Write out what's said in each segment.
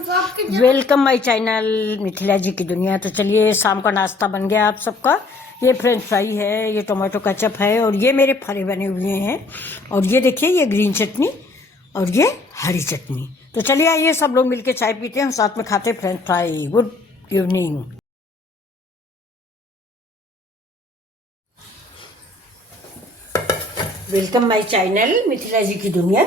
Welcome my channel Mithila ji की दुनिया। तो चलिए, शाम का नाश्ता बन गया आप सबका। ये फ्रेंच फ्राई है, ये टोमेटो केचप है, और ये मेरे फरे बने हुए हैं, और ये देखिए ये ग्रीन चटनी, और ये हरी चटनी। तो चलिए आइए सब लोग मिलके चाय पीते हैं, साथ में खाते french fry. Good evening. Welcome my channel Mithila ji की दुनिया।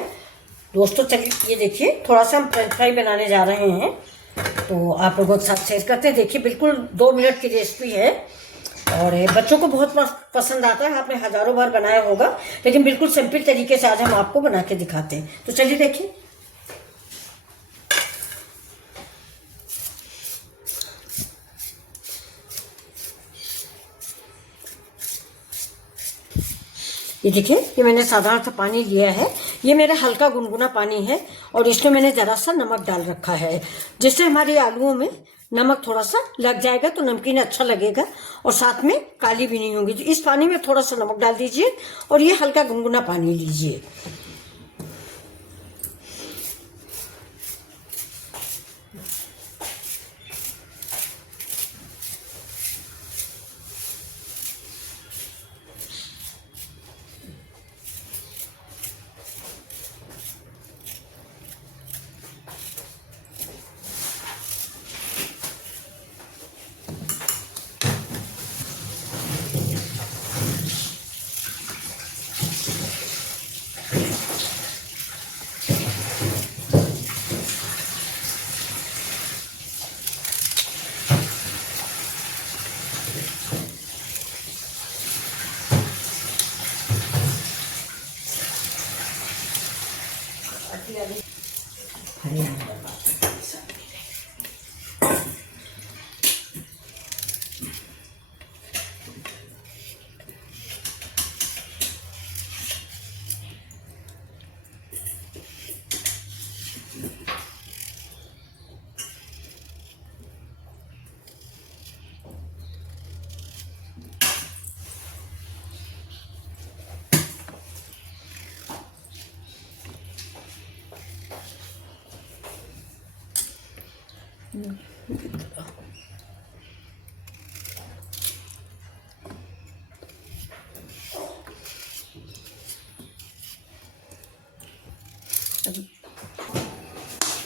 दोस्तों चलिए, ये देखिए थोड़ा सा हम फ्रेंच फ्राई बनाने जा रहे हैं, तो आप लोगों के साथ शेयर करते हैं। देखिए बिल्कुल 2 मिनट की रेसिपी है, और बच्चों को बहुत पसंद आता है। आपने हजारों बार बनाया होगा, लेकिन बिल्कुल सिंपल तरीके से आज हम आपको बना के दिखाते हैं। तो चलिए देखिए। ये देखिए, ये मैंने साधारण सा पानी लिया है। ये मेरा हल्का गुनगुना पानी है, और इसमें मैंने जरा सा नमक डाल रखा है, जिससे हमारे आलूओं में नमक थोड़ा सा लग जाएगा तो नमकीन अच्छा लगेगा, और साथ में काली भी नहीं होगी। तो इस पानी में थोड़ा सा नमक डाल दीजिए, और ये हल्का गुनगुना पानी लीजिए।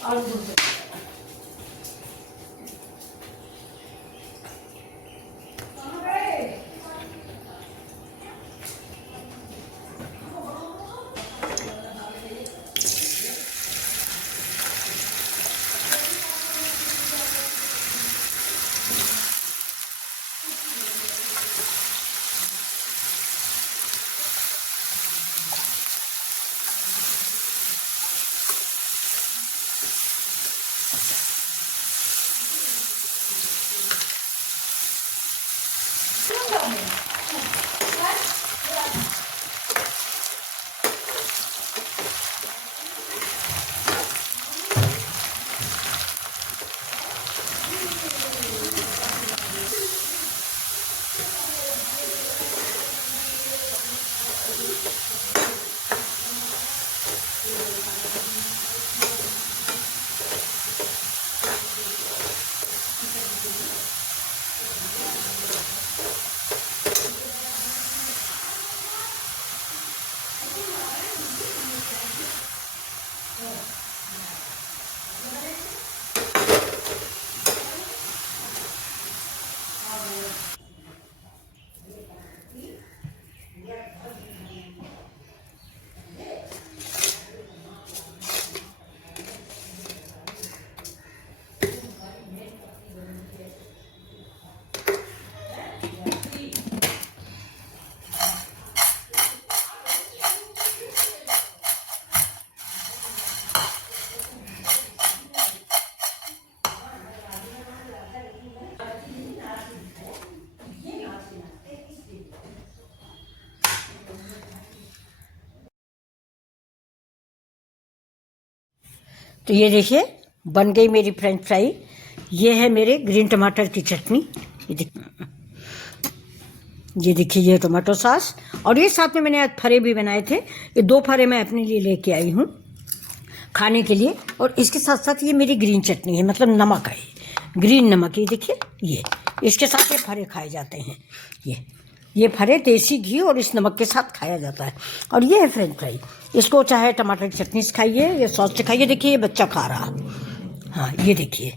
और तो ये देखिए बन गई मेरी फ्रेंच फ्राई। ये है मेरे ग्रीन टमाटर की चटनी। ये देखिए ये टोमेटो सॉस, और ये साथ में मैंने आज फरे भी बनाए थे। ये 2 फरे मैं अपने लिए लेके आई हूँ। खाने के लिए। और इसके साथ साथ ये मेरी ग्रीन चटनी है, मतलब नमक है, ग्रीन नमक। ये देखिए, ये इसके साथ ये फरे खाए जाते हैं। ये फरे देसी घी और इस नमक के साथ खाया जाता है। और ये है फ्रेंच फ्राई, इसको चाहे टमाटर की चटनी से खाइए या सॉस से खाइए। देखिए ये बच्चा खा रहा, हाँ ये देखिए।